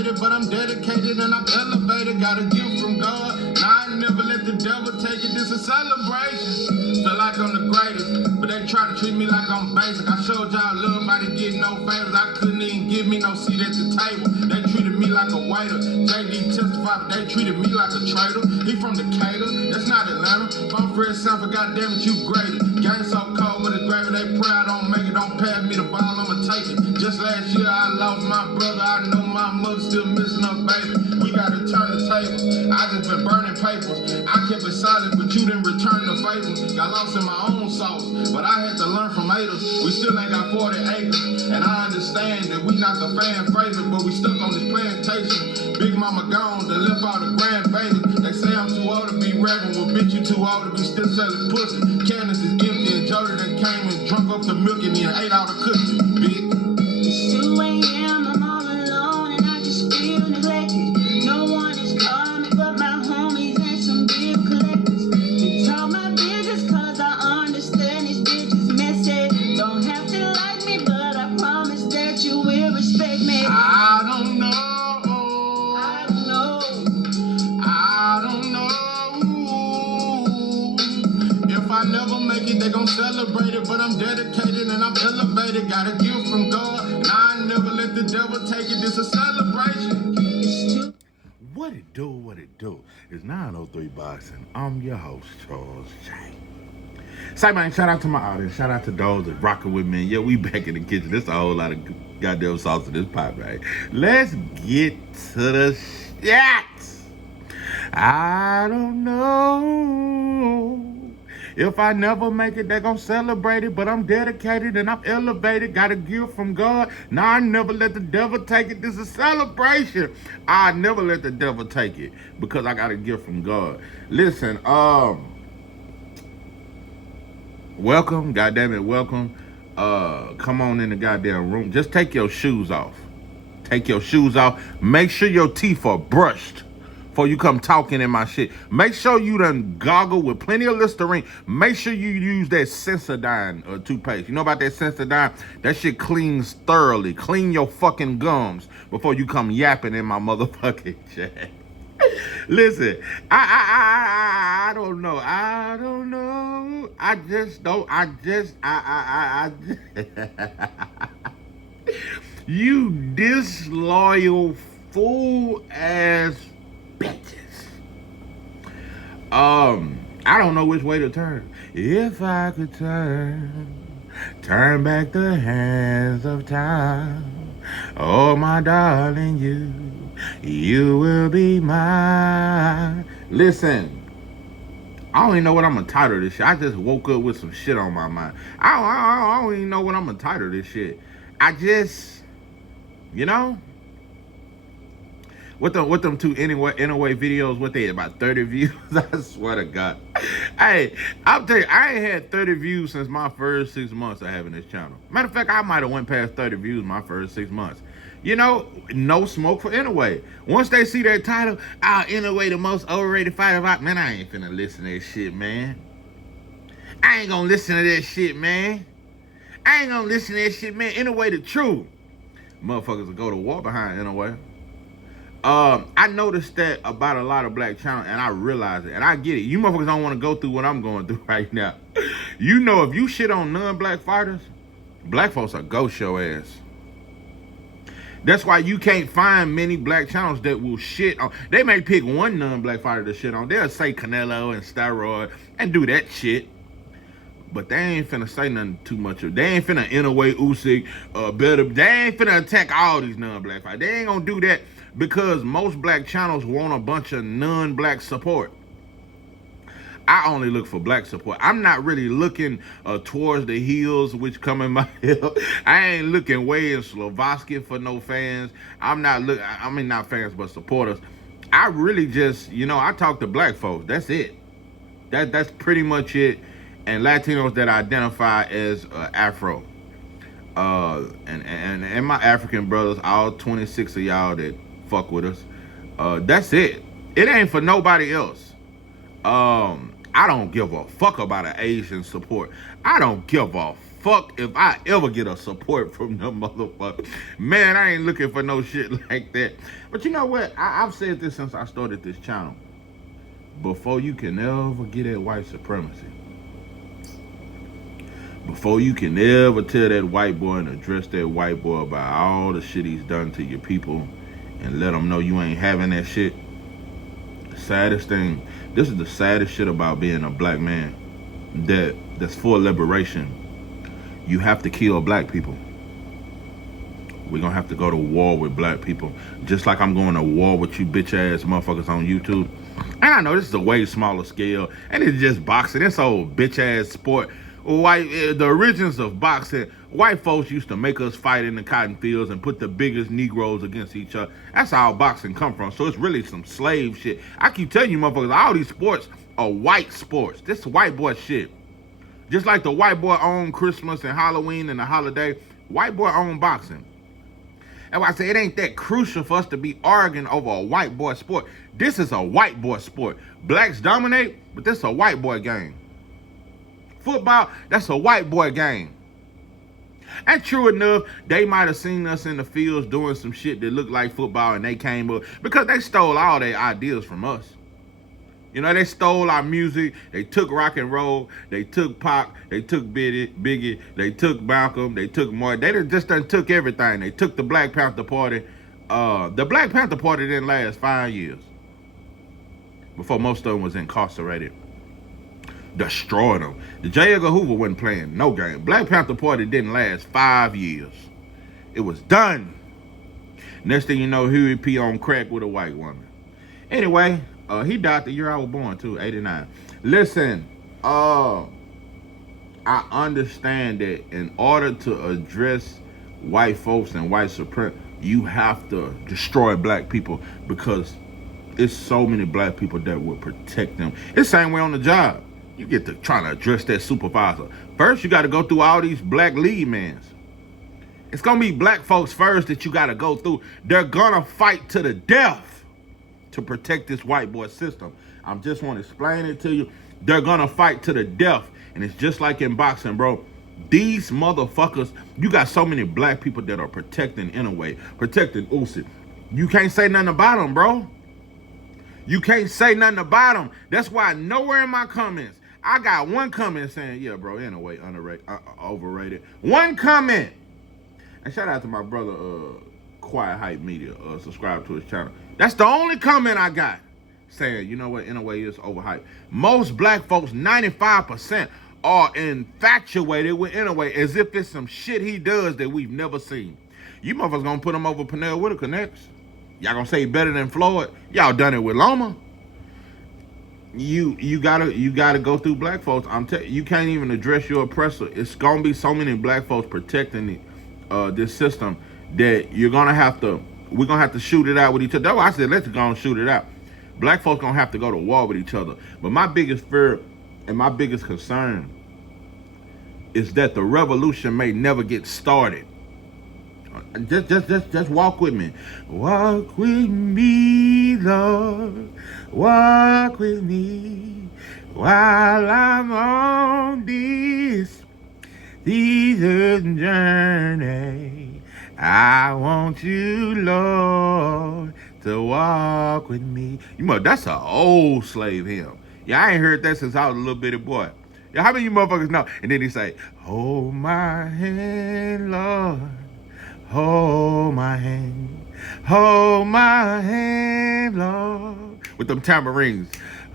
celebrated, but I'm dedicated and I'm elevated. Got a gift from God. Now I never let the devil take it. This a celebration. Feel like I'm the greatest, but they try to treat me like I'm basic. I showed y'all love, I didn't get no favors. I couldn't even give me no seat at the table. They treated me like a waiter. JD testified, but they treated me like a traitor. He from Decatur, that's not Atlanta. If I'm Fred Sanford, goddamn it, you great. Game so cold with the gravy, they pray I don't make it. Don't pass me the ball, I'ma take it. Just last year I lost my brother. I know my mother still missing her baby. We gotta turn the tables. I just been burning papers. I kept it solid, but you didn't return the favor. Got lost in my own sauce, but I had to learn from haters. We still ain't got 40 acres, and I understand that we not the fan favorite, but we stuck on this plantation. Big mama gone, they left out a grandbaby. They say I'm too old to be rapping, well bitch you too old to be still selling pussy. Candace is empty and Jody done came and drunk up the milk and then ate all the cookies, bitch. It's 2 a.m., I'm all alone and I just feel neglected. No one is coming but my homies and some bill collectors. They talk my business cause I understand this bitch is messy. Don't have to like me, but I promise that you will respect me. I don't know. I don't know. I don't know. If I never make it, they gon' celebrate it, but I'm dedicated and I'm elevated. Got a gift from God, and I never let the devil take it. This a celebration. What it do, what it do? It's 903 Boxing. I'm your host, Charles J. Say, man, shout out to my audience. Shout out to those that rocking with me. Yeah, we back in the kitchen. There's a whole lot of goddamn sauce in this pot, right? Let's get to the shit. I don't know. If I never make it, they gon' celebrate it, but I'm dedicated and I'm elevated. Got a gift from God. Now I never let the devil take it. This is a celebration. I never let the devil take it because I got a gift from God. Listen, welcome, goddamn it, welcome. Come on in the goddamn room. Just take your shoes off. Take your shoes off. Make sure your teeth are brushed before you come talking in my shit. Make sure you done goggle with plenty of Listerine. Make sure you use that Sensodyne toothpaste. You know about that Sensodyne? That shit cleans thoroughly. Clean your fucking gums before you come yapping in my motherfucking chat. Listen, I don't know. I don't know. I just don't. You disloyal fool ass bitches. I don't know which way to turn. If I could turn back the hands of time. Oh, my darling, you will be mine. Listen, I don't even know what I'm gonna title this shit. I just woke up with some shit on my mind. I don't even know what I'm gonna title this shit. I just, you know, with them two anyway videos, what they had, about 30 views? I swear to God. Hey, I'll tell you, I ain't had 30 views since my first 6 months of having this channel. Matter of fact, I might have went past 30 views my first 6 months. You know, no smoke for Anyway. Once they see that title, Anyway, the most overrated fighter, man, I ain't finna listen to that shit, man. I ain't gonna listen to that shit, man. I ain't gonna listen to that shit, man. Anyway, the truth. Motherfuckers will go to war behind Anyway. I noticed that about a lot of black channels, and I realize it, and I get it. You motherfuckers don't want to go through what I'm going through right now. You know, if you shit on non-black fighters, black folks are ghost your ass. That's why you can't find many black channels that will shit on. They may pick one non-black fighter to shit on. They'll say Canelo and steroid and do that shit. But they ain't finna say nothing too much of. They ain't finna Inoue, Usyk, better. They ain't finna attack all these non-black fighters. They ain't gonna do that because most black channels want a bunch of non-black support. I only look for black support. I'm not really looking towards the heels which come in my hill. I ain't looking way in Slovakia for no fans. I'm not looking. I mean, not fans, but supporters. I really just, you know, I talk to black folks. That's it. That's pretty much it. And Latinos that identify as Afro. And my African brothers, all 26 of y'all that fuck with us. That's it. It ain't for nobody else. I don't give a fuck about an Asian support. I don't give a fuck if I ever get a support from them motherfuckers. Man, I ain't looking for no shit like that. But you know what? I've said this since I started this channel. Before you can ever get at white supremacy, before you can ever tell that white boy and address that white boy about all the shit he's done to your people and let them know you ain't having that shit, the saddest thing, this is the saddest shit about being a black man that's for liberation. You have to kill black people. We're gonna have to go to war with black people. Just like I'm going to war with you bitch ass motherfuckers on YouTube. And I know this is a way smaller scale, and it's just boxing. This old bitch ass sport. The origins of boxing, white folks used to make us fight in the cotton fields and put the biggest Negroes against each other. That's how boxing come from. So it's really some slave shit. I keep telling you motherfuckers, all these sports are white sports. This is white boy shit. Just like the white boy own Christmas and Halloween and the holiday, white boy own boxing. And I say it ain't that crucial for us to be arguing over a white boy sport. This is a white boy sport. Blacks dominate, but this is a white boy game. Football, that's a white boy game. And true enough, they might have seen us in the fields doing some shit that looked like football and they came up because they stole all their ideas from us. You know, they stole our music, they took rock and roll, they took Pac, they took Biggie, they took Malcolm, they took Martin. They just done took everything. They took the Black Panther Party. The Black Panther Party didn't last 5 years before most of them was incarcerated. Destroyed them. The J. Edgar Hoover wasn't playing no game. Black Panther Party didn't last 5 years. It was done. Next thing you know, Huey P. on crack with a white woman. Anyway, he died the year I was born too, 89. Listen, I understand that in order to address white folks and white supremacy, you have to destroy black people because it's so many black people that will protect them. It's the same way on the job. You get to trying to address that supervisor. First, you got to go through all these black lead mans. It's going to be black folks first that you got to go through. They're going to fight to the death to protect this white boy system. I just want to explain it to you. They're going to fight to the death. And it's just like in boxing, bro. These motherfuckers, you got so many black people that are protecting Inouye, protecting Usyk. You can't say nothing about them, bro. You can't say nothing about them. That's why nowhere in my comments, I got one comment saying, yeah, bro, Inouye underrated, overrated. One comment. And shout out to my brother, Quiet Hype Media, subscribe to his channel. That's the only comment I got saying, you know what, Inouye is overhyped. Most black folks, 95%, are infatuated with Inouye as if it's some shit he does that we've never seen. You motherfuckers gonna put him over Pernell Whitaker next. Y'all gonna say better than Floyd? Y'all done it with Loma. You gotta go through black folks. You can't even address your oppressor. It's gonna be so many black folks protecting this system that we're gonna have to shoot it out with each other. That's why I said let's go and shoot it out. Black folks gonna have to go to war with each other. But my biggest fear and my biggest concern is that the revolution may never get started. Just walk with me. Walk with me, Lord. Walk with me while I'm on this journey. I want you, Lord, to walk with me. You know, that's an old slave hymn. Yeah, I ain't heard that since I was a little bitty boy. Yeah, how many of you motherfuckers know? And then he say, hold my hand, Lord. Hold my hand, Lord. With them tambourines.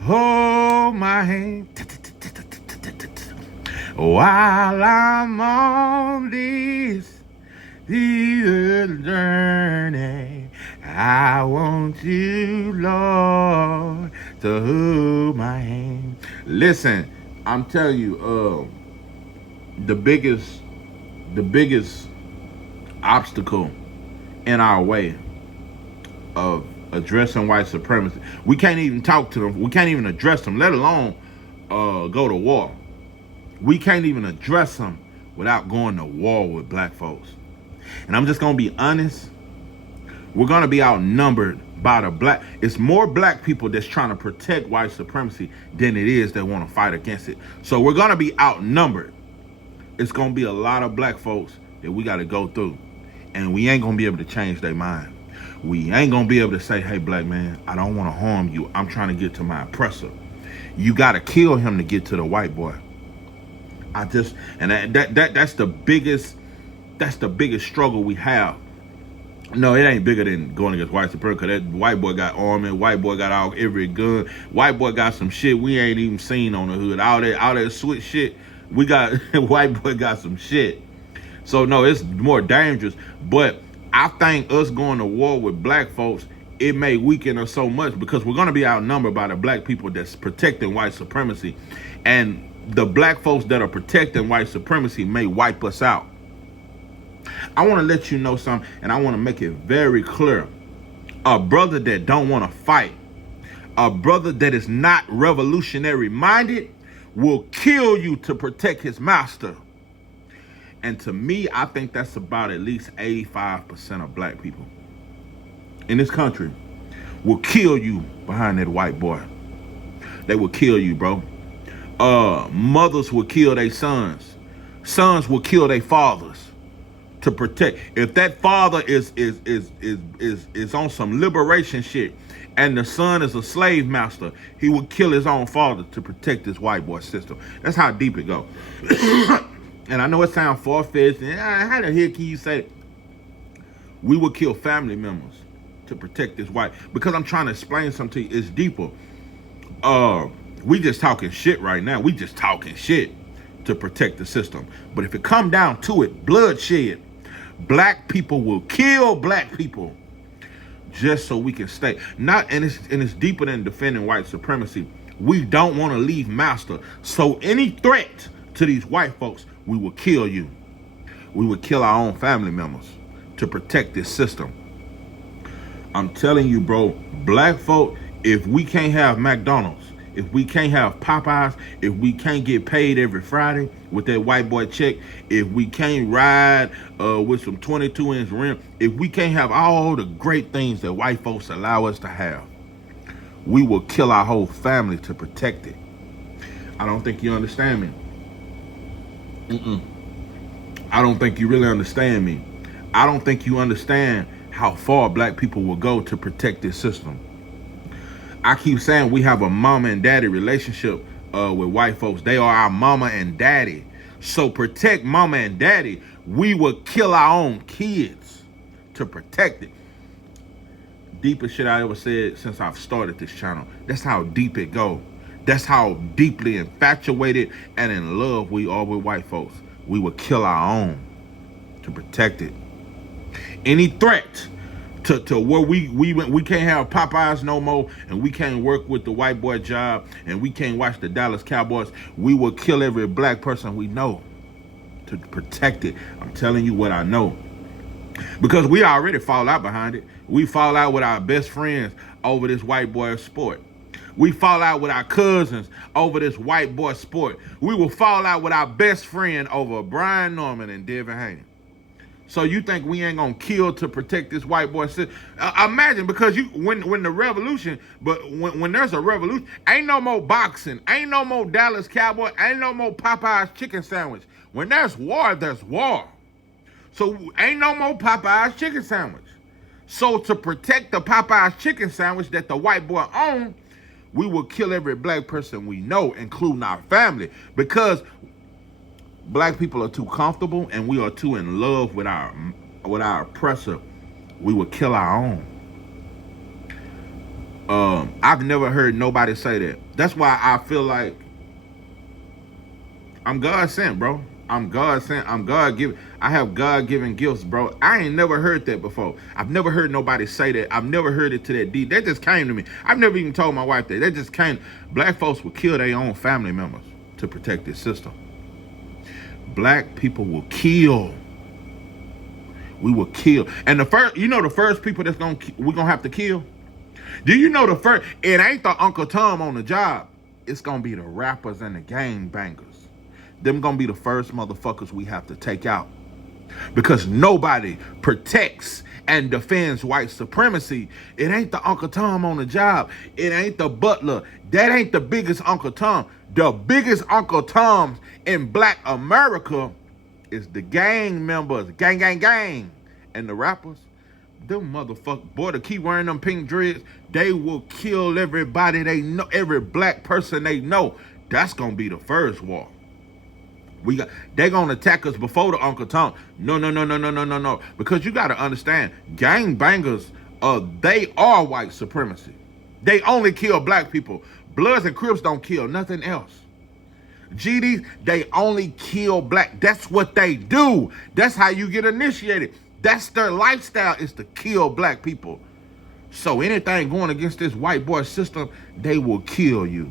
Hold my hand. While I'm on this journey, I want you, Lord, to hold my hand. Listen, I'm telling you, the biggest obstacle in our way of addressing white supremacy. We can't even talk to them. We can't even address them, let alone go to war. We can't even address them without going to war with black folks. And I'm just going to be honest. We're going to be outnumbered by the black. It's more black people that's trying to protect white supremacy than it is that want to fight against it. So we're going to be outnumbered. it's gonna be a lot of black folks that we gotta go through. And we ain't gonna be able to change their mind. We ain't gonna be able to say, hey, black man, I don't wanna harm you. I'm trying to get to my oppressor. You gotta kill him to get to the white boy. That's the biggest struggle we have. No, it ain't bigger than going against white supremacy, because that white boy got armor, white boy got every gun, white boy got some shit we ain't even seen on the hood. All that switch shit, we got white boy got some shit. So no, it's more dangerous. But I think us going to war with black folks, it may weaken us so much, because we're gonna be outnumbered by the black people that's protecting white supremacy. And the black folks that are protecting white supremacy may wipe us out. I want to let you know something, and I want to make it very clear. A brother that don't want to fight, a brother that is not revolutionary minded, will kill you to protect his master. And to me, I think that's about at least 85% of black people in this country will kill you behind that white boy. They will kill you, bro. Mothers will kill their sons. Sons will kill their fathers to protect. If that father is on some liberation shit and the son is a slave master, he will kill his own father to protect this white boy system. That's how deep it goes. And I know it sounds far-fetched, and how the hell can you say it? We will kill family members to protect this white, because I'm trying to explain something to you. It's deeper. We just talking shit right now. We just talking shit to protect the system. But if it come down to it, bloodshed, black people will kill black people just so we can stay. And it's deeper than defending white supremacy. We don't want to leave master. So any threat to these white folks, we will kill you. We will kill our own family members to protect this system. I'm telling you, bro, black folk, if we can't have McDonald's, if we can't have Popeyes, if we can't get paid every Friday with that white boy check, if we can't ride with some 22-inch rim, if we can't have all the great things that white folks allow us to have, we will kill our whole family to protect it. I don't think you understand me. I don't think you really understand me. I don't think you understand how far black people will go to protect this system. I keep saying we have a mama and daddy relationship with white folks. They are our mama and daddy. So protect mama and daddy. We will kill our own kids to protect it. Deepest shit I ever said since I've started this channel. That's how deep it goes. That's how deeply infatuated and in love we are with white folks. We will kill our own to protect it. Any threat to where we can't have Popeyes no more, and we can't work with the white boy job, and we can't watch the Dallas Cowboys, we will kill every black person we know to protect it. I'm telling you what I know. Because we already fall out behind it. We fall out with our best friends over this white boy sport. We fall out with our cousins over this white boy sport. We will fall out with our best friend over Brian Norman and Devin Haney. So you think we ain't gonna kill to protect this white boy system? Imagine, because when the revolution, but when there's a revolution, ain't no more boxing, ain't no more Dallas Cowboy, ain't no more Popeyes chicken sandwich. When there's war, there's war. So ain't no more Popeyes chicken sandwich. So to protect the Popeyes chicken sandwich that the white boy owns, we will kill every black person we know, including our family, because black people are too comfortable and we are too in love with our oppressor. We will kill our own. I've never heard nobody say that. That's why I feel like I'm God sent, bro. I'm God sent. I'm God given. I have God given gifts, bro. I ain't never heard that before. I've never heard nobody say that. I've never heard it to that deep. That just came to me. I've never even told my wife that. That just came. Black folks will kill their own family members to protect this system. Black people will kill. We will kill. And the first people we're gonna have to kill. Do you know the first? It ain't the Uncle Tom on the job. It's gonna be the rappers and the gang bangers. Them gonna be the first motherfuckers we have to take out, because nobody protects and defends white supremacy. It ain't the Uncle Tom on the job. It ain't the butler. That ain't the biggest Uncle Tom. The biggest Uncle Toms in black America It's the gang members, gang, gang, gang, and the rappers. Them motherfuckers, boy, to keep wearing them pink dreads, they will kill everybody they know, every black person they know. That's gonna be the first war. They gonna attack us before the Uncle Tom. No, no, no, no, no, no, no, no. Because you gotta understand, gang bangers, they are white supremacy. They only kill black people. Bloods and Crips don't kill nothing else. GDs, they only kill black. That's what they do. That's how you get initiated. That's their lifestyle, is to kill black people. So anything going against this white boy system, they will kill you.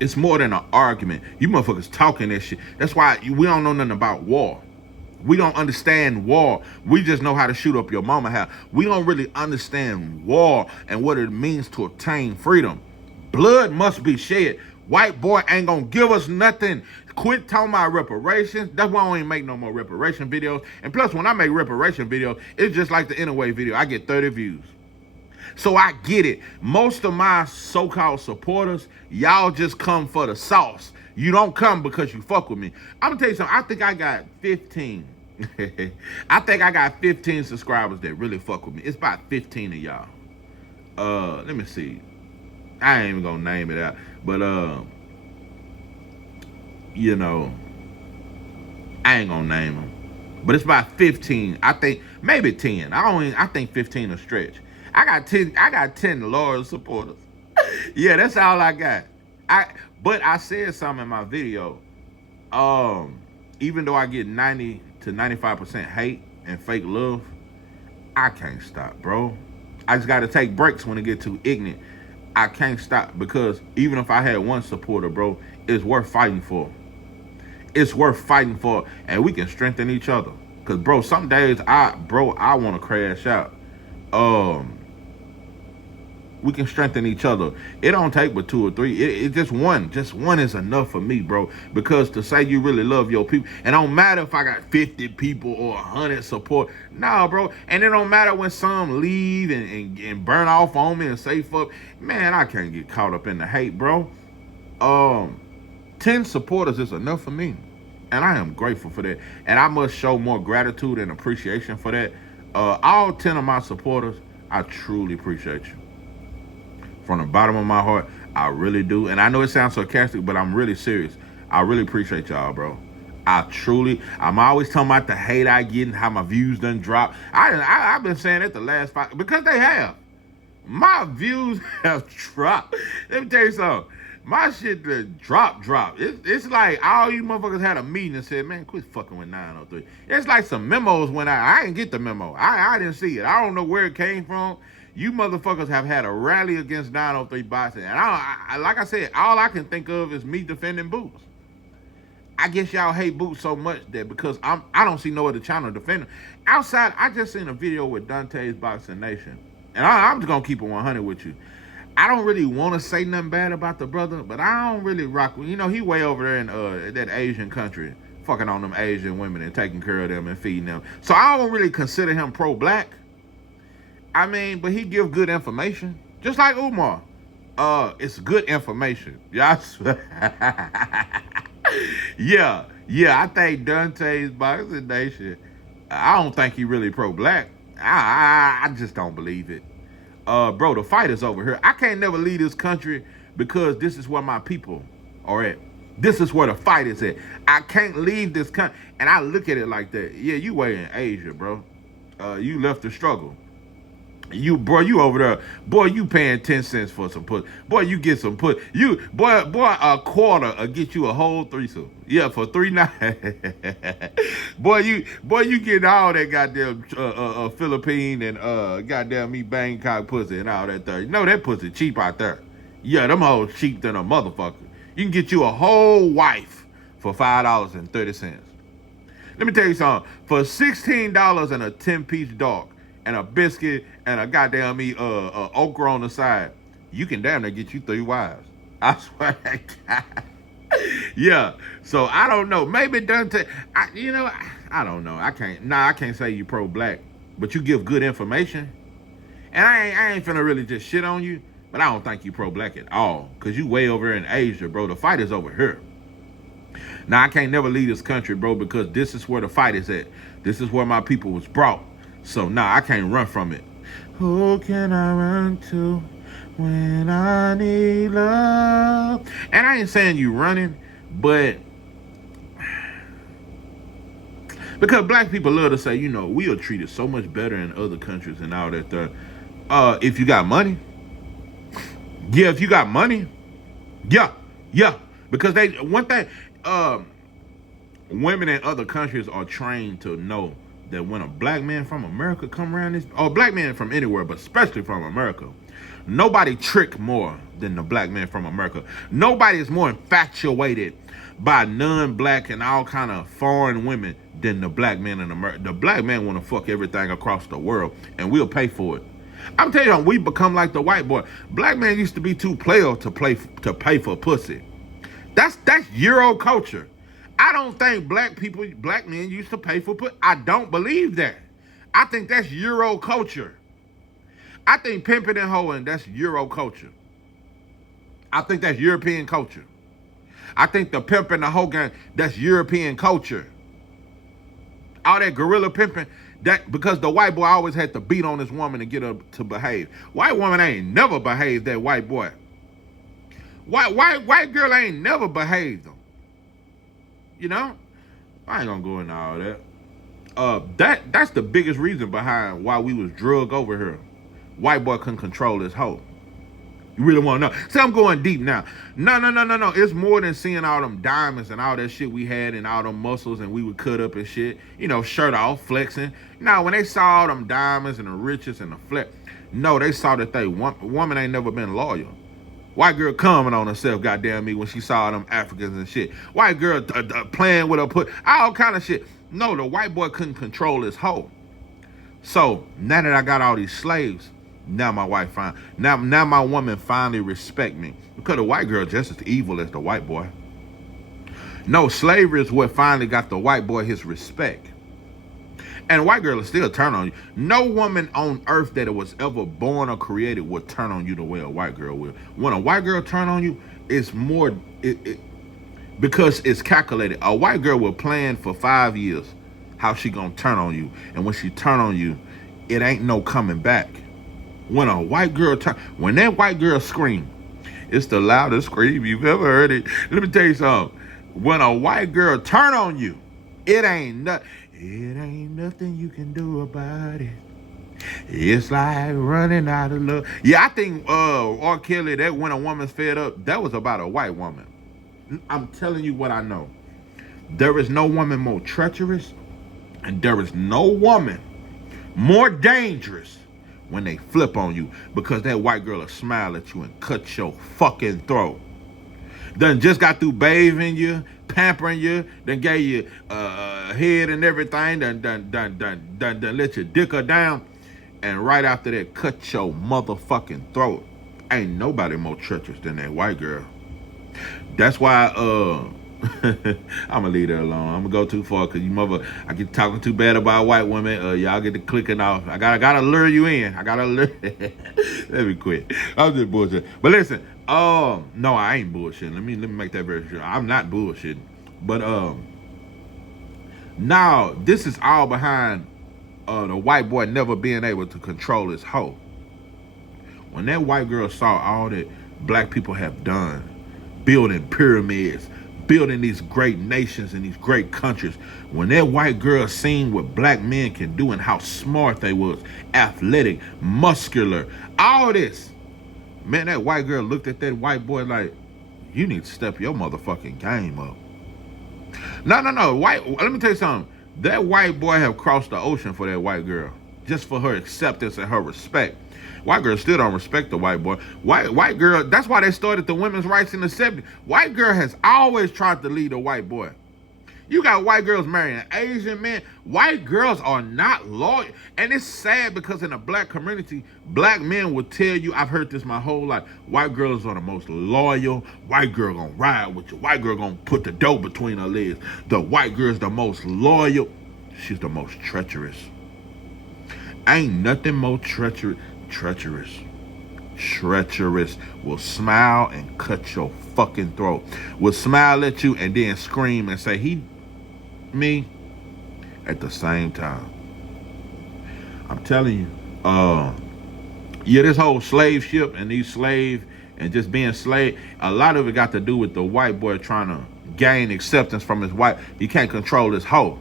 It's more than an argument. You motherfuckers talking that shit. That's why we don't know nothing about war. We don't understand war. We just know how to shoot up your mama house. We don't really understand war and what it means to obtain freedom. Blood must be shed. White boy ain't gonna give us nothing. Quit talking about reparations. That's why I don't even make no more reparation videos. And plus, when I make reparation videos, it's just like the Inaway video. I get 30 views. So I get it. Most of my so-called supporters, y'all just come for the sauce. You don't come because you fuck with me. I'm gonna tell you something. I think I got 15. I think I got 15 subscribers that really fuck with me. It's about 15 of y'all. Let me see. I ain't even gonna name it out. But you know, I ain't gonna name them. But it's about 15. I think maybe 10. I think 15 a stretch. I got 10 loyal supporters. Yeah, that's all I got. But I said something in my video. Even though I get 90 to 95% hate and fake love, I can't stop, bro. I just gotta take breaks when it get too ignorant. I can't stop, because even if I had one supporter, bro, it's worth fighting for. It's worth fighting for, and we can strengthen each other. Cause, bro, some days I want to crash out. We can strengthen each other. It don't take but 2 or 3. It just one. Just one is enough for me, bro. Because to say you really love your people, and don't matter if I got 50 people or 100 support. Nah, bro. And it don't matter when some leave and burn off on me and say fuck. Man, I can't get caught up in the hate, bro. 10 supporters is enough for me. And I am grateful for that. And I must show more gratitude and appreciation for that. All 10 of my supporters, I truly appreciate you. From the bottom of my heart, I really do. And I know it sounds sarcastic, but I'm really serious. I really appreciate y'all, bro. I'm always talking about the hate I get and how my views done drop. I've been saying that the last 5, because they have. My views have dropped. Let me tell you something. My shit drop. It's like all you motherfuckers had a meeting and said, man, quit fucking with 903. It's like some memos went out. I didn't get the memo. I didn't see it. I don't know where it came from. You motherfuckers have had a rally against 903 boxing. And like I said, all I can think of is me defending Boots. I guess y'all hate Boots so much that because I don't see no other channel defending. Outside, I just seen a video with Dante's Boxing Nation. And I'm just going to keep it 100 with you. I don't really want to say nothing bad about the brother, but I don't really rock with, he way over there in that Asian country, fucking on them Asian women and taking care of them and feeding them. So I don't really consider him pro-black. I mean, but he give good information. Just like Umar. It's good information. Yeah, I think Dante's Boxing Nation, I don't think he really pro-black. I just don't believe it. Bro, the fight is over here. I can't never leave this country because this is where my people are at. This is where the fight is at. I can't leave this country. And I look at it like that. Yeah, you way in Asia, bro. You left the struggle. You over there. Boy, you paying 10 cents for some pussy. Boy, you get some pussy. Boy, a quarter will get you a whole threesome. Yeah, for 3 nights. boy, you getting all that goddamn Philippine and goddamn me Bangkok pussy and all that there. You know that pussy cheap out there. Yeah, them hoes cheap than a motherfucker. You can get you a whole wife for $5.30. Let me tell you something. For $16 and a 10-piece dog and a biscuit and a goddamn okra on the side, you can damn near get you 3 wives. I swear to God. Yeah. So I don't know. Maybe Dante. I don't know. I can't say you pro-black, but you give good information. And I ain't finna really just shit on you, but I don't think you pro-black at all. Cause you way over in Asia, bro. The fight is over here. Now I can't never leave this country, bro, because this is where the fight is at. This is where my people was brought. So nah, I can't run from it. Who can I run to when I need love? And I ain't saying you running, but because black people love to say, you know, we are treated so much better in other countries and all that. If you got money, yeah, if you got money, yeah, yeah. Because one thing, women in other countries are trained to know that when a black man from America come around this, or black man from anywhere, but especially from America, nobody trick more than the black man from America. Nobody is more infatuated by non-black and all kind of foreign women than the black man in America. The black man want to fuck everything across the world, and we'll pay for it. I'm telling you, we become like the white boy. Black man used to be too player to pay for pussy. That's Euro culture. I don't think black men used to pay for pussy. I don't believe that. I think that's Euro culture. I think pimping and hoeing, that's Euro culture. I think that's European culture. I think the pimp and the hoe gang, that's European culture. All that gorilla pimping, that because the white boy always had to beat on this woman to get her to behave. White woman ain't never behaved that white boy. White girl ain't never behaved them. You know? I ain't gonna go into all that. That's the biggest reason behind why we was drug over here. White boy couldn't control his hoe. You really want to know? See, I'm going deep now. No. It's more than seeing all them diamonds and all that shit we had and all them muscles and we would cut up and shit. You know, shirt off, flexing. No, when they saw all them diamonds and the riches and the flex, no, they saw that woman ain't never been loyal. White girl coming on herself, goddamn me, when she saw them Africans and shit. White girl playing with her all kind of shit. No, the white boy couldn't control his hoe. So now that I got all these slaves, now my wife now my woman finally respect me, because the white girl just as evil as the white boy. No, slavery is what finally got the white boy his respect. And white girl will still turn on you. No woman on earth that was ever born or created would turn on you the way a white girl will. When a white girl turn on you, it's more because it's calculated. A white girl will plan for 5 years how she gonna turn on you, and when she turn on you, it ain't no coming back. When a white girl when that white girl scream, it's the loudest scream you've ever heard it. Let me tell you something. When a white girl turn on you, it ain't nothing you can do about it. It's like running out of love. Yeah, I think R. Kelly, that when a woman's fed up, that was about a white woman. I'm telling you what I know. There is no woman more treacherous, and there is no woman more dangerous when they flip on you, because that white girl will smile at you and cut your fucking throat. Done just got through bathing you, pampering you, then gave you head and everything, done let your dick her down, and right after that, cut your motherfucking throat. Ain't nobody more treacherous than that white girl. That's why I'm gonna leave that alone. I'm gonna go too far because I get talking too bad about white women. Y'all get to clicking off. I gotta lure you in. Let me quit. I'm just bullshit. But listen, no, I ain't bullshitting. Let me make that very sure. I'm not bullshitting. But now this is all behind the white boy never being able to control his hoe. When that white girl saw all that black people have done, building pyramids, building these great nations and these great countries, when that white girl seen what black men can do and how smart they was, athletic, muscular, all this, man, that white girl looked at that white boy like, you need to step your motherfucking game up. No. Let me tell you something. That white boy have crossed the ocean for that white girl, just for her acceptance and her respect. White girl still don't respect the white boy. White girl, that's why they started the women's rights in the 70s. White girl has always tried to lead a white boy. You got white girls marrying Asian men. White girls are not loyal. And it's sad because in the black community, black men will tell you, I've heard this my whole life, white girls are the most loyal. White girl gonna ride with you. White girl gonna put the dough between her legs. The white girl's the most loyal. She's the most treacherous. Ain't nothing more treacherous. treacherous, will smile and cut your fucking throat, will smile at you and then scream and say, me, at the same time. I'm telling you, yeah, this whole slave ship and these slave and just being slave, a lot of it got to do with the white boy trying to gain acceptance from his wife. He can't control his hoe.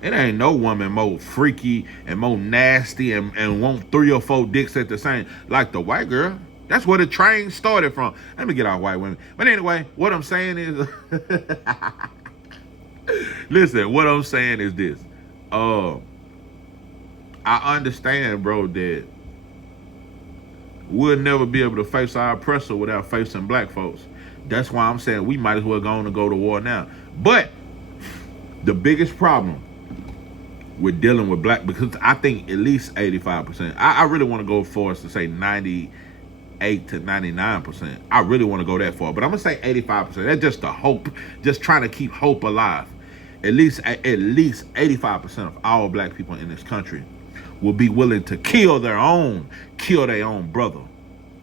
It ain't no woman more freaky and more nasty and want 3 or 4 dicks at the same, like the white girl. That's where the train started from. Let me get out white women. But anyway, what I'm saying is, listen, what I'm saying is this. I understand, bro, that we'll never be able to face our oppressor without facing black folks. That's why I'm saying we might as well go on and go to war now. But the biggest problem with dealing with black, because I think at least 85%, I really want to go for us to say 98 to 99%. I really want to go that far, but I'm gonna say 85%. That's just the hope, just trying to keep hope alive. At least 85% of all black people in this country will be willing to kill their own brother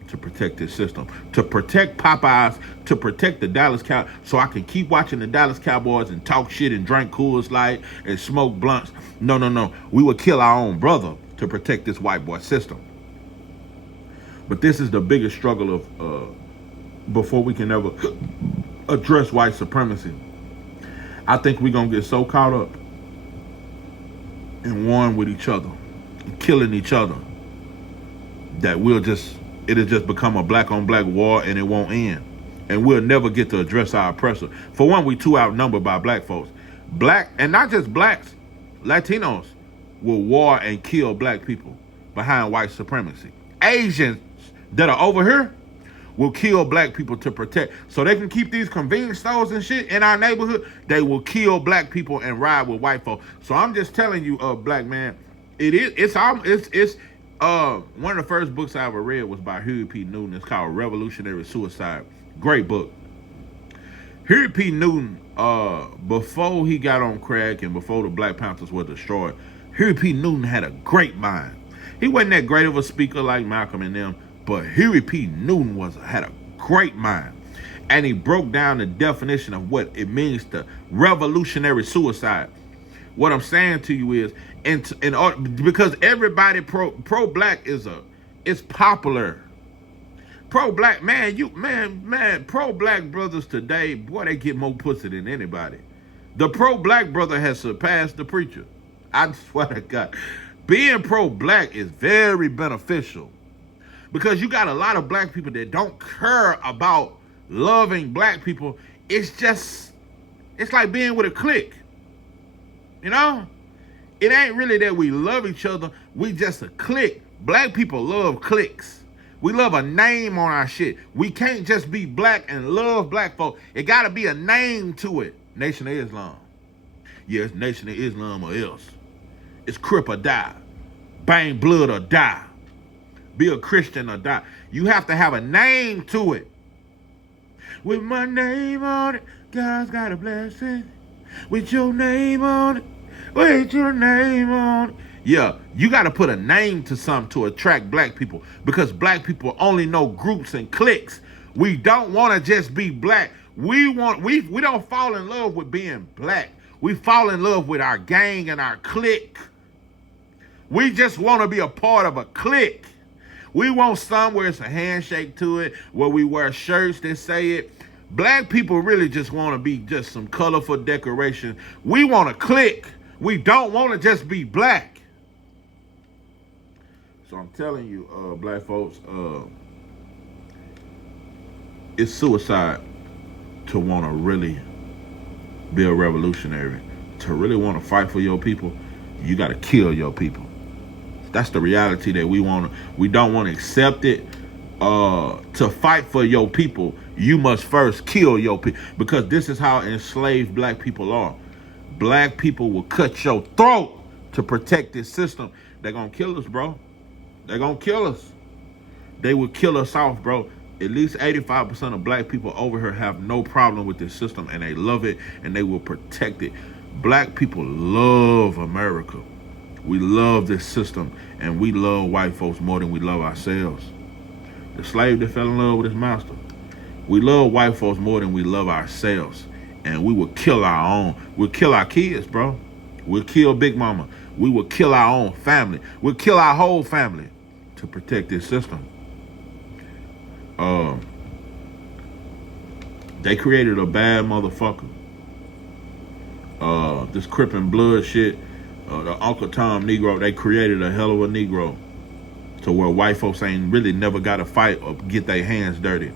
to protect this system, to protect Popeyes, to protect the Dallas Cowboys, so I can keep watching the Dallas Cowboys and talk shit and drink Coors Light and smoke blunts. No. We will kill our own brother to protect this white boy system. But this is the biggest struggle of before we can ever address white supremacy. I think we're going to get so caught up in warring with each other, killing each other, that it'll just become a black on black war and it won't end. And we'll never get to address our oppressor. For one, we too outnumbered by black folks. Black, and not just blacks, Latinos will war and kill black people behind white supremacy. Asians that are over here will kill black people to protect. So they can keep these convenience stores and shit in our neighborhood. They will kill black people and ride with white folks. So I'm just telling you, black man, it's one of the first books I ever read was by Huey P. Newton. It's called Revolutionary Suicide. Great book. Huey P. Newton, before he got on crack and before the Black Panthers were destroyed, Huey P. Newton had a great mind. He wasn't that great of a speaker like Malcolm and them, but Huey P. Newton had a great mind. And he broke down the definition of what it means to revolutionary suicide. What I'm saying to you is, because everybody pro-black is popular. Pro-black, pro-black brothers today, boy, they get more pussy than anybody. The pro-black brother has surpassed the preacher. I swear to God. Being pro-black is very beneficial, because you got a lot of black people that don't care about loving black people. It's like being with a clique. You know? It ain't really that we love each other. We just a clique. Black people love cliques. We love a name on our shit. We can't just be black and love black folk. It got to be a name to it. Nation of Islam. Yes, Nation of Islam or else. It's Crip or die. Bang blood or die. Be a Christian or die. You have to have a name to it. With my name on it, God's got a blessing. With your name on it, with your name on it. Yeah, you got to put a name to something to attract black people, because black people only know groups and cliques. We don't want to just be black. We don't fall in love with being black. We fall in love with our gang and our clique. We just want to be a part of a clique. We want somewhere it's a handshake to it, where we wear shirts that say it. Black people really just want to be just some colorful decoration. We want to click. We don't want to just be black. So I'm telling you, black folks, it's suicide to want to really be a revolutionary. To really want to fight for your people, you got to kill your people. That's the reality that we don't want to accept it. To fight for your people, you must first kill your people, because this is how enslaved black people are. Black people will cut your throat to protect this system. They're going to kill us, bro. They're going to kill us. They will kill us off, bro. At least 85% of black people over here have no problem with this system, and they love it, and they will protect it. Black people love America. We love this system, and we love white folks more than we love ourselves. The slave that fell in love with his master. We love white folks more than we love ourselves. And we will kill our own. We'll kill our kids, bro. We'll kill Big Mama. We will kill our own family. We'll kill our whole family to protect this system. They created a bad motherfucker. This Crip and Blood shit, the Uncle Tom Negro, they created a hell of a Negro to where white folks ain't really never got to fight or get their hands dirty.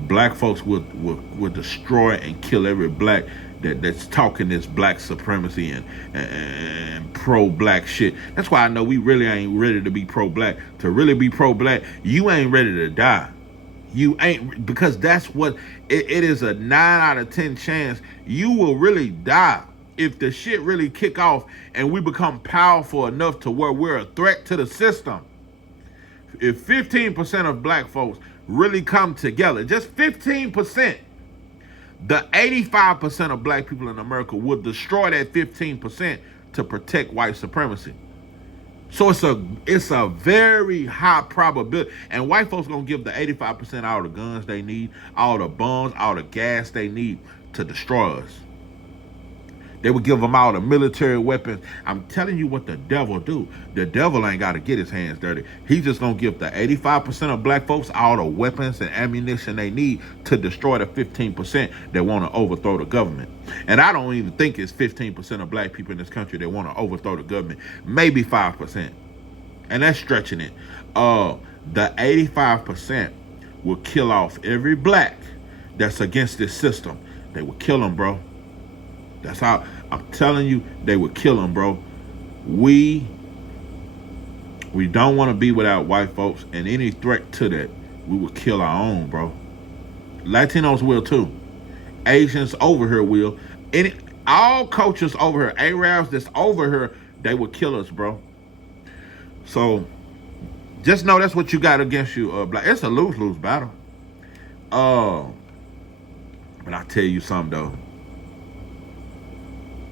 Black folks would destroy and kill every black that's talking this black supremacy and pro-black shit. That's why I know we really ain't ready to be pro-black. To really be pro-black, you ain't ready to die. You ain't, because that's what, it is a 9 out of 10 chance you will really die if the shit really kick off and we become powerful enough to where we're a threat to the system. If 15% of black folks really come together, just 15%, the 85% of black people in America will destroy that 15% to protect white supremacy. So it's a very high probability, and white folks gonna give the 85% all the guns they need, all the bombs, all the gas they need to destroy us. They would give them all the military weapons. I'm telling you what the devil do. The devil ain't got to get his hands dirty. He's just going to give the 85% of black folks all the weapons and ammunition they need to destroy the 15% that want to overthrow the government. And I don't even think it's 15% of black people in this country that want to overthrow the government. Maybe 5%. And that's stretching it. The 85% will kill off every black that's against this system. They will kill them, bro. That's how, I'm telling you, they would kill them, bro. We don't want to be without white folks, and any threat to that, we will kill our own, bro. Latinos will too. Asians over here will. All cultures over here, Arabs that's over here, they will kill us, bro. So just know that's what you got against you, black. It's a lose-lose battle. But I tell you something though.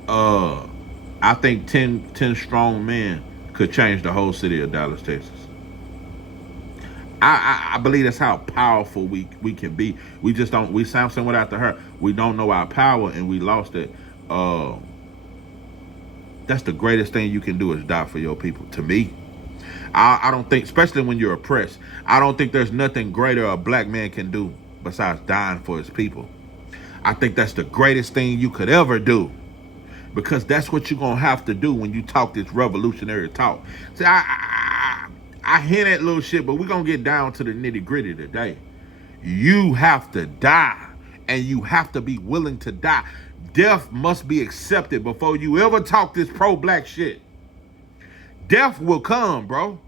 I think 10 strong men could change the whole city of Dallas, Texas. I believe that's how powerful we can be. We just don't, we Samson without the hurt. We don't know our power and we lost it. That's the greatest thing you can do is die for your people, to me. I don't think, especially when you're oppressed, I don't think there's nothing greater a black man can do besides dying for his people. I think that's the greatest thing you could ever do. Because that's what you're going to have to do when you talk this revolutionary talk. See, I hint at little shit, but we're going to get down to the nitty gritty today. You have to die, and you have to be willing to die. Death must be accepted before you ever talk this pro-black shit. Death will come, bro.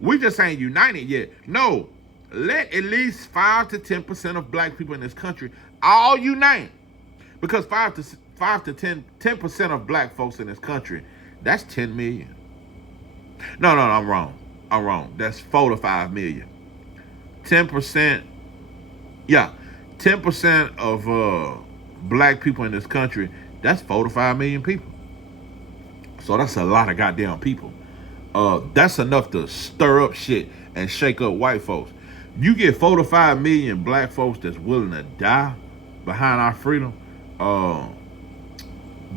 We just ain't united yet. No, let at least 5 to 10% of black people in this country all unite. Because 5 to 10% of black folks in this country, that's 10 million. No, I'm wrong. That's 4 to 5 million. 10%, yeah, 10% of black people in this country, that's 4 to 5 million people. So that's a lot of goddamn people. That's enough to stir up shit and shake up white folks. You get 4 to 5 million black folks that's willing to die behind our freedom.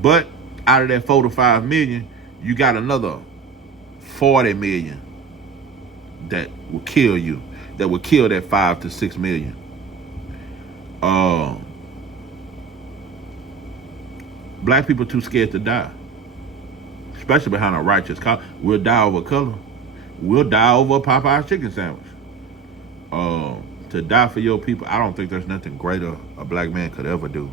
But out of that 4 to 5 million, you got another 40 million that will kill you, that will kill that 5 to 6 million. Black people too scared to die, especially behind a righteous cause. We'll die over color. We'll die over a Popeye's chicken sandwich. To die for your people, I don't think there's nothing greater a black man could ever do.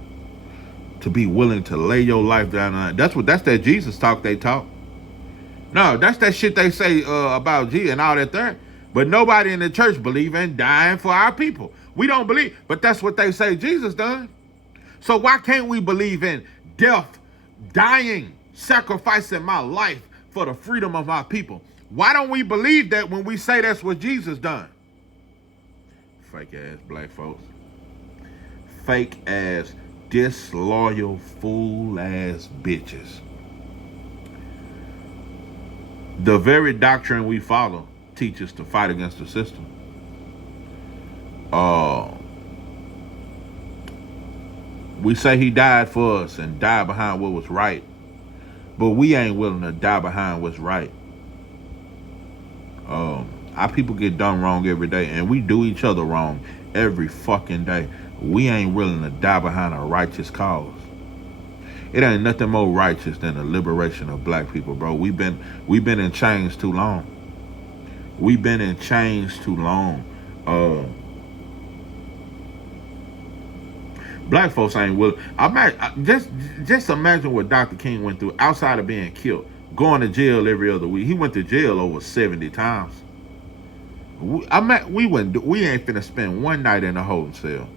To be willing to lay your life down on. That's that Jesus talk they talk. No, that's that shit they say about Jesus and all that there. But nobody in the church believe in dying for our people. We don't believe, but that's what they say Jesus done. So why can't we believe in death, dying, sacrificing my life for the freedom of our people? Why don't we believe that when we say that's what Jesus done? Fake ass black folks. Fake ass disloyal, fool-ass bitches. The very doctrine we follow teach us to fight against the system. We say he died for us and died behind what was right, but we ain't willing to die behind what's right. Our people get done wrong every day, and we do each other wrong every fucking day. We ain't willing to die behind a righteous cause. It ain't nothing more righteous than the liberation of black people, bro. We've been in chains too long. We've been in chains too long. Black folks ain't willing. Just imagine what Dr. King went through outside of being killed, going to jail every other week. He went to jail over 70 times. We ain't finna spend one night in a holding cell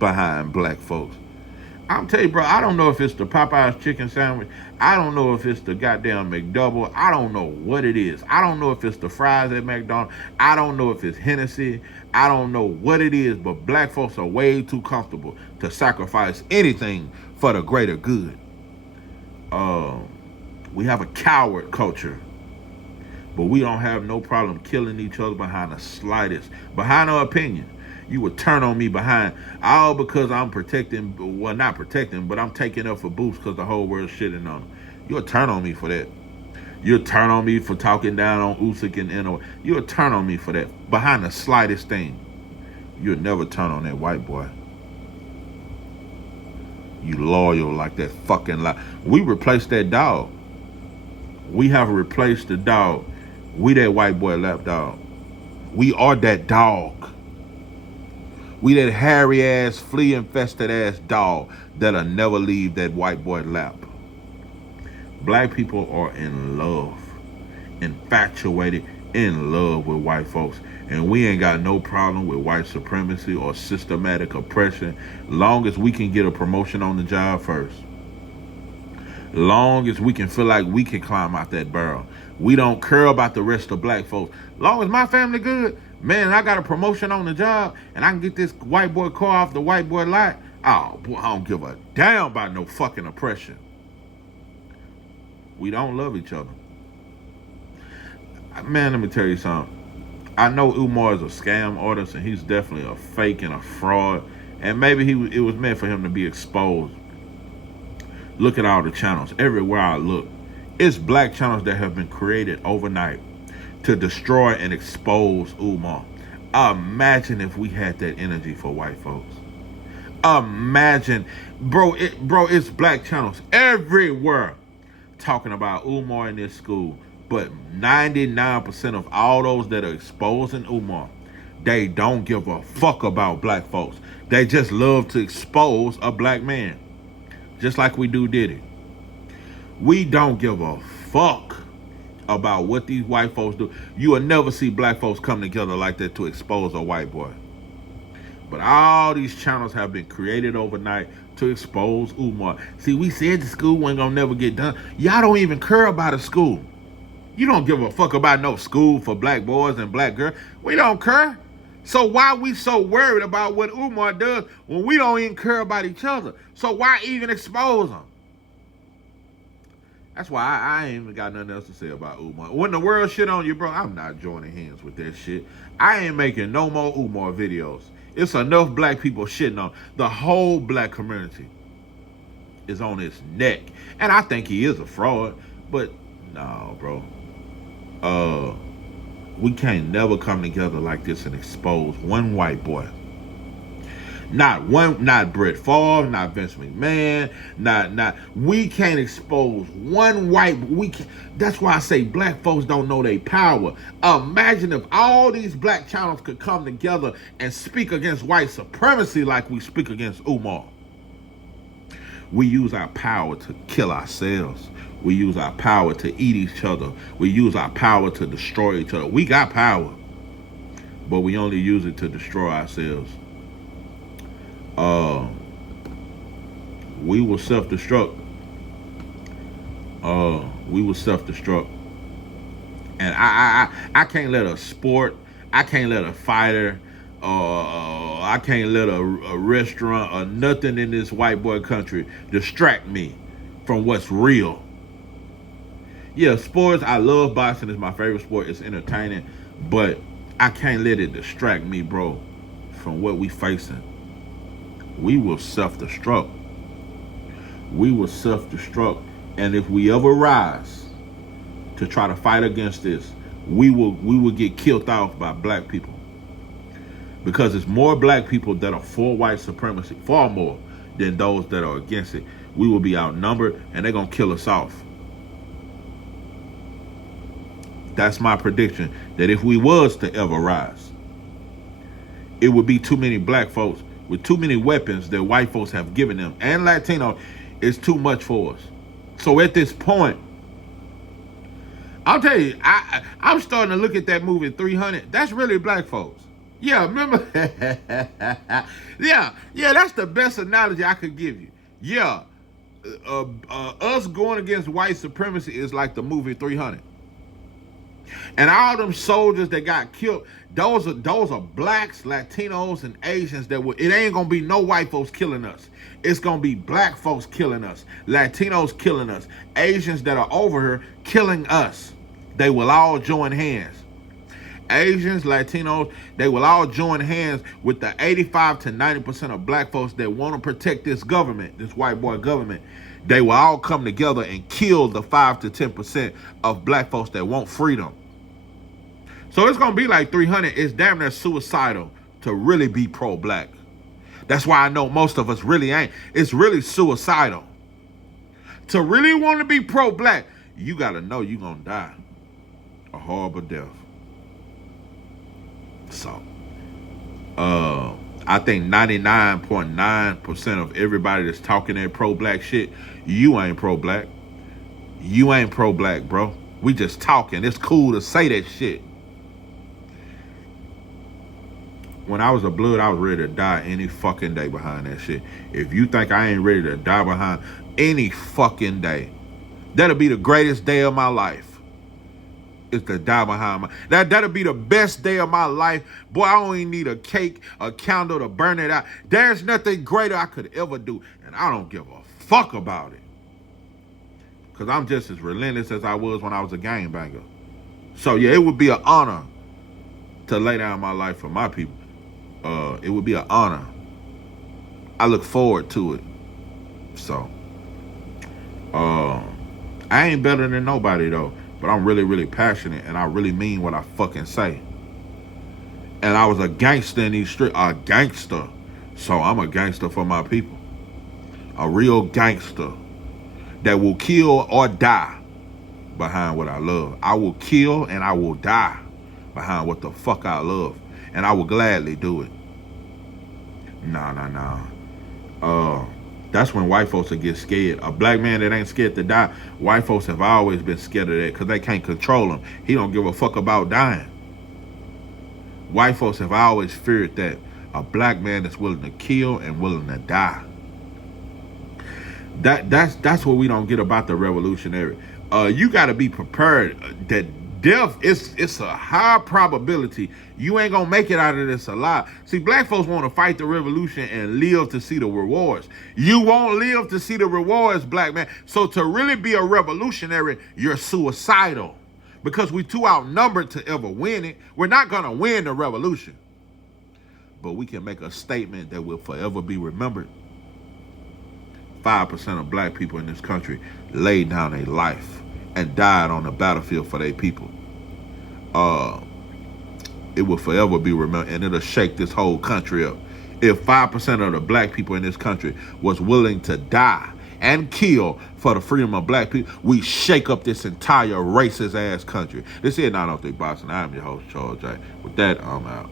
behind black folks. I'm telling you, bro, I don't know if it's the Popeye's chicken sandwich. I don't know if it's the goddamn McDouble. I don't know what it is. I don't know if it's the fries at McDonald's. I don't know if it's Hennessy. I don't know what it is, but black folks are way too comfortable to sacrifice anything for the greater good. We have a coward culture, but we don't have no problem killing each other behind the slightest, behind our opinion. You would turn on me behind, all because I'm protecting, well, not protecting, but I'm taking up for Boots because the whole world's shitting on him. You'll turn on me for that. You'll turn on me for talking down on Usyk and Eno. You'll turn on me for that. Behind the slightest thing. You'll never turn on that white boy. You loyal like that fucking lie. We replaced that dog. We have replaced the dog. We that white boy lapdog. We are that dog. We that hairy ass, flea infested ass dog that'll never leave that white boy lap. Black people are in love, infatuated, in love with white folks. And we ain't got no problem with white supremacy or systematic oppression, long as we can get a promotion on the job first. Long as we can feel like we can climb out that barrel. We don't care about the rest of black folks. Long as my family good, man, I got a promotion on the job and I can get this white boy car off the white boy lot. Oh, boy, I don't give a damn about no fucking oppression. We don't love each other. Man, let me tell you something. I know Umar is a scam artist and he's definitely a fake and a fraud. And maybe it was meant for him to be exposed. Look at all the channels. Everywhere I look, it's black channels that have been created overnight to destroy and expose Umar. Imagine if we had that energy for white folks. Imagine, bro, it's black channels everywhere talking about Umar in this school. But 99% of all those that are exposing Umar, they don't give a fuck about black folks. They just love to expose a black man. Just like we do Diddy. We don't give a fuck about what these white folks do. You will never see black folks come together like that to expose a white boy. But all these channels have been created overnight to expose Umar. See, we said the school wasn't gonna never get done. Y'all don't even care about a school. You don't give a fuck about no school for black boys and black girls. We don't care. So why we so worried about what Umar does when we don't even care about each other? So why even expose him? That's why I ain't even got nothing else to say about Umar. When the world shit on you, bro, I'm not joining hands with that shit. I ain't making no more Umar videos. It's enough black people shitting on. The whole black community is on his neck. And I think he is a fraud. But no, bro. We can't never come together like this and expose one white boy. Not Brett Favre, not Vince McMahon, we can't expose one white, that's why I say black folks don't know their power. Imagine if all these black channels could come together and speak against white supremacy like we speak against Umar. We use our power to kill ourselves. We use our power to eat each other. We use our power to destroy each other. We got power, but we only use it to destroy ourselves. We will self-destruct. And I can't let a sport, I can't let a fighter, I can't let a restaurant or nothing in this white boy country distract me from what's real. Yeah, sports, I love boxing. It's my favorite sport. It's entertaining. But I can't let it distract me, bro, from what we facing. We will self-destruct. We will self-destruct. And if we ever rise to try to fight against this, we will get killed off by black people. Because it's more black people that are for white supremacy, far more than those that are against it. We will be outnumbered and they're going to kill us off. That's my prediction, that if we was to ever rise, it would be too many black folks with too many weapons that white folks have given them, and Latino. It's too much for us. So at this point, I'll tell you, I'm starting to look at that movie 300. That's really black folks. Yeah, remember? yeah, that's the best analogy I could give you. Yeah, us going against white supremacy is like the movie 300. And all them soldiers that got killed, those are blacks, Latinos, and Asians that it ain't gonna be no white folks killing us. It's gonna be black folks killing us, Latinos killing us, Asians that are over here killing us. They will all join hands. Asians, Latinos, they will all join hands with the 85 to 90% of black folks that want to protect this government, this white boy government. They will all come together and kill the 5 to 10% of black folks that want freedom. So it's going to be like 300. It's damn near suicidal to really be pro-black. That's why I know most of us really ain't. It's really suicidal. To really want to be pro-black, you got to know you're going to die a horrible death. So, I think 99.9% of everybody that's talking that pro-black shit, you ain't pro-black. You ain't pro-black, bro. We just talking. It's cool to say that shit. When I was a blood, I was ready to die any fucking day behind that shit. If you think I ain't ready to die behind any fucking day, that'll be the greatest day of my life. Is to die behind that'll be the best day of my life. Boy, I don't even need a cake, a candle to burn it out. There's nothing greater I could ever do. And I don't give a fuck about it. Because I'm just as relentless as I was when I was a gangbanger. So yeah, it would be an honor to lay down my life for my people. It would be an honor. I look forward to it. So, I ain't better than nobody though. But I'm really, really passionate, and I really mean what I fucking say. And I was a gangster in these streets, a gangster. So I'm a gangster for my people. A real gangster that will kill or die behind what I love. I will kill and I will die behind what the fuck I love. And I will gladly do it. Nah. That's when white folks will get scared. A black man that ain't scared to die, white folks have always been scared of that because they can't control him. He don't give a fuck about dying. White folks have always feared that. A black man that's willing to kill and willing to die. That's what we don't get about the revolutionary. You got to be prepared that death, it's a high probability you ain't gonna make it out of this alive. See, black folks want to fight the revolution and live to see the rewards. You won't live to see the rewards, black man. So to really be a revolutionary, you're suicidal because we too outnumbered to ever win it. We're not gonna win the revolution, but we can make a statement that will forever be remembered. 5% of black people in this country laid down their life and died on the battlefield for their people. It will forever be remembered, and it'll shake this whole country up. If 5% of the black people in this country was willing to die and kill for the freedom of black people, we shake up this entire racist ass country. This is 903 Boston. I'm your host, Charles J. With that, I'm out.